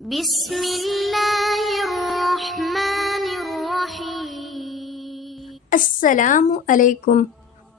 بسم اللہ الرحمن الرحیم۔ السلام علیکم۔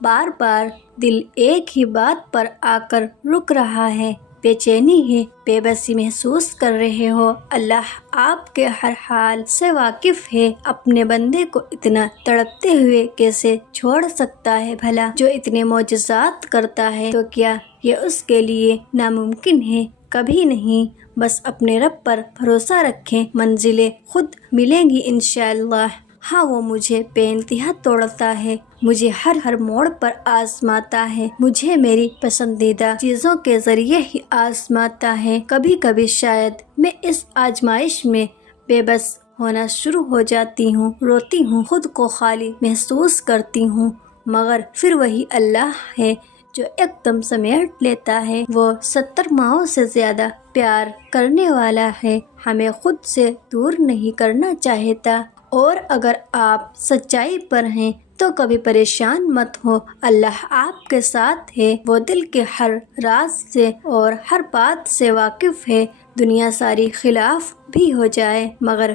بار بار دل ایک ہی بات پر آ کر رک رہا ہے، بے چینی ہے، بے بسی محسوس کر رہے ہو۔ اللہ آپ کے ہر حال سے واقف ہے۔ اپنے بندے کو اتنا تڑپتے ہوئے کیسے چھوڑ سکتا ہے بھلا؟ جو اتنے معجزات کرتا ہے تو کیا یہ اس کے لیے ناممکن ہے؟ کبھی نہیں۔ بس اپنے رب پر بھروسہ رکھیں، منزلیں خود ملیں گی انشاءاللہ۔ ہاں، وہ مجھے بے انتہا توڑتا ہے، مجھے ہر موڑ پر آزماتا ہے، مجھے میری پسندیدہ چیزوں کے ذریعے ہی آزماتا ہے۔ کبھی کبھی شاید میں اس آزمائش میں بے بس ہونا شروع ہو جاتی ہوں، روتی ہوں، خود کو خالی محسوس کرتی ہوں، مگر پھر وہی اللہ ہے جو ایک دم سمیٹ لیتا ہے۔ وہ 70 ماؤں سے زیادہ پیار کرنے والا ہے، ہمیں خود سے دور نہیں کرنا چاہتا۔ اور اگر آپ سچائی پر ہیں تو کبھی پریشان مت ہو، اللہ آپ کے ساتھ ہے، وہ دل کے ہر راز سے اور ہر بات سے واقف ہے۔ دنیا ساری خلاف بھی ہو جائے مگر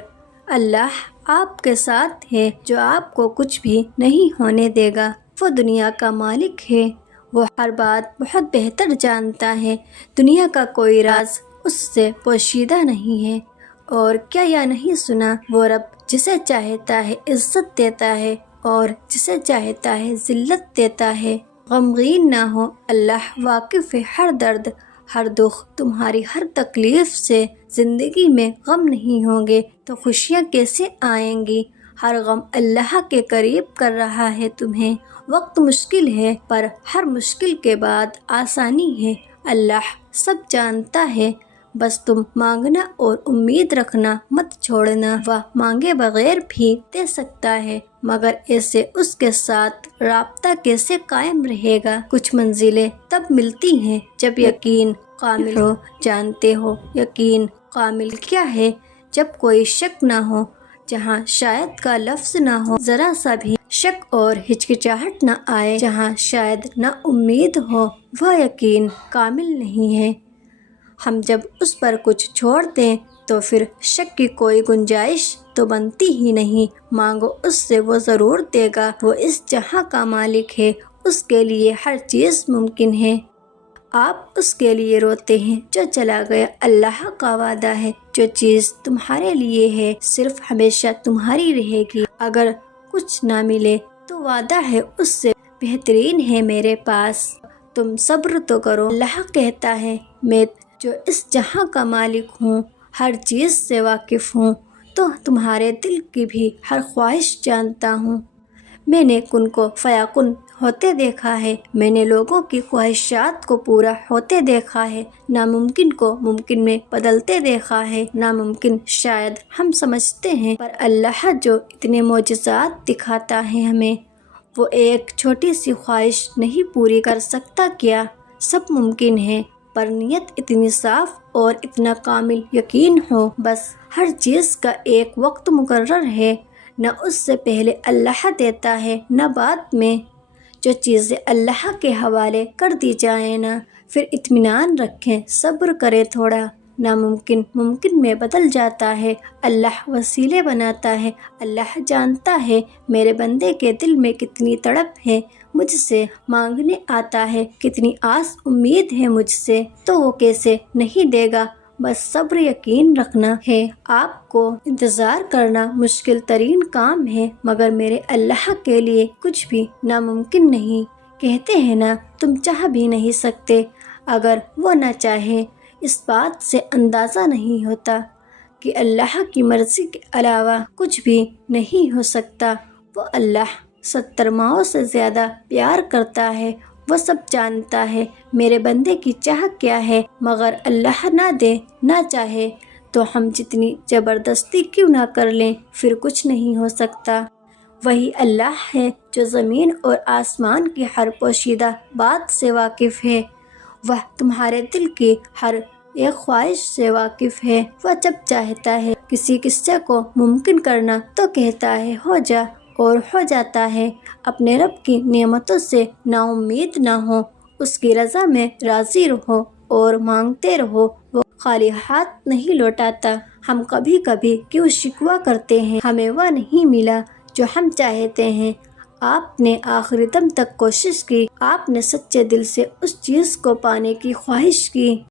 اللہ آپ کے ساتھ ہے، جو آپ کو کچھ بھی نہیں ہونے دے گا۔ وہ دنیا کا مالک ہے، وہ ہر بات بہت بہتر جانتا ہے، دنیا کا کوئی راز اس سے پوشیدہ نہیں ہے۔ اور کیا یہ نہیں سنا، وہ رب جسے چاہتا ہے عزت دیتا ہے اور جسے چاہتا ہے ذلت دیتا ہے۔ غمگین نہ ہو، اللہ واقف ہے ہر درد، ہر دکھ، تمہاری ہر تکلیف سے۔ زندگی میں غم نہیں ہوں گے تو خوشیاں کیسے آئیں گی؟ ہر غم اللہ کے قریب کر رہا ہے تمہیں۔ وقت مشکل ہے پر ہر مشکل کے بعد آسانی ہے، اللہ سب جانتا ہے، بس تم مانگنا اور امید رکھنا مت چھوڑنا۔ وہ مانگے بغیر بھی دے سکتا ہے، مگر ایسے اس کے ساتھ رابطہ کیسے قائم رہے گا؟ کچھ منزلیں تب ملتی ہیں جب یقین کامل ہو۔ جانتے ہو یقین کامل کیا ہے؟ جب کوئی شک نہ ہو، جہاں شاید کا لفظ نہ ہو، ذرا سا بھی شک اور ہچکچاہٹ نہ آئے، جہاں شاید نہ امید ہو، وہ یقین کامل نہیں ہے۔ ہم جب اس پر کچھ چھوڑ دیں تو پھر شک کی کوئی گنجائش تو بنتی ہی نہیں۔ مانگو اس سے، وہ ضرور دے گا، وہ اس جہاں کا مالک ہے، اس کے لیے ہر چیز ممکن ہے۔ آپ اس کے لیے روتے ہیں جو چلا گیا، اللہ کا وعدہ ہے جو چیز تمہارے لیے ہے صرف ہمیشہ تمہاری رہے گی۔ اگر کچھ نہ ملے تو وعدہ ہے اس سے بہترین ہے میرے پاس، تم صبر تو کرو۔ اللہ کہتا ہے، میں جو اس جہاں کا مالک ہوں، ہر چیز سے واقف ہوں، تو تمہارے دل کی بھی ہر خواہش جانتا ہوں۔ میں نے کن کو فیکن ہوتے دیکھا ہے، میں نے لوگوں کی خواہشات کو پورا ہوتے دیکھا ہے، ناممکن کو ممکن میں بدلتے دیکھا ہے۔ ناممکن شاید ہم سمجھتے ہیں، پر اللہ جو اتنے معجزات دکھاتا ہے ہمیں، وہ ایک چھوٹی سی خواہش نہیں پوری کر سکتا کیا؟ سب ممکن ہے، پر نیت اتنی صاف اور اتنا کامل یقین ہو۔ بس ہر چیز کا ایک وقت مقرر ہے، نہ اس سے پہلے اللہ دیتا ہے نہ بعد میں۔ جو چیزیں اللہ کے حوالے کر دی جائیں نا، پھر اطمینان رکھیں، صبر کریں تھوڑا۔ ناممکن ممکن میں بدل جاتا ہے، اللہ وسیلے بناتا ہے۔ اللہ جانتا ہے میرے بندے کے دل میں کتنی تڑپ ہے، مجھ سے مانگنے آتا ہے، کتنی آس امید ہے مجھ سے، تو وہ کیسے نہیں دے گا؟ بس صبر یقین رکھنا ہے۔ آپ کو انتظار کرنا مشکل ترین کام ہے، مگر میرے اللہ کے لیے کچھ بھی ناممکن نہیں۔ کہتے ہیں نا، تم چاہ بھی نہیں سکتے اگر وہ نہ چاہے۔ اس بات سے اندازہ نہیں ہوتا کہ اللہ کی مرضی کے علاوہ کچھ بھی نہیں ہو سکتا۔ وہ اللہ 70 ماؤں سے زیادہ پیار کرتا ہے، وہ سب جانتا ہے میرے بندے کی چاہ کیا ہے، مگر اللہ نہ دے نہ چاہے تو ہم جتنی زبردستی کیوں نہ کر لیں، پھر کچھ نہیں ہو سکتا۔ وہی اللہ ہے جو زمین اور آسمان کی ہر پوشیدہ بات سے واقف ہے، وہ تمہارے دل کی ہر ایک خواہش سے واقف ہے۔ وہ جب چاہتا ہے کسی قصے کو ممکن کرنا تو کہتا ہے ہو جا، اور ہو جاتا ہے۔ اپنے رب کی نعمتوں سے نا امید نہ ہو، اس کی رضا میں راضی رہو اور مانگتے رہو، وہ خالی ہاتھ نہیں لوٹاتا۔ ہم کبھی کبھی کیوں شکوہ کرتے ہیں ہمیں وہ نہیں ملا جو ہم چاہتے ہیں۔ آپ نے آخری دم تک کوشش کی، آپ نے سچے دل سے اس چیز کو پانے کی خواہش کی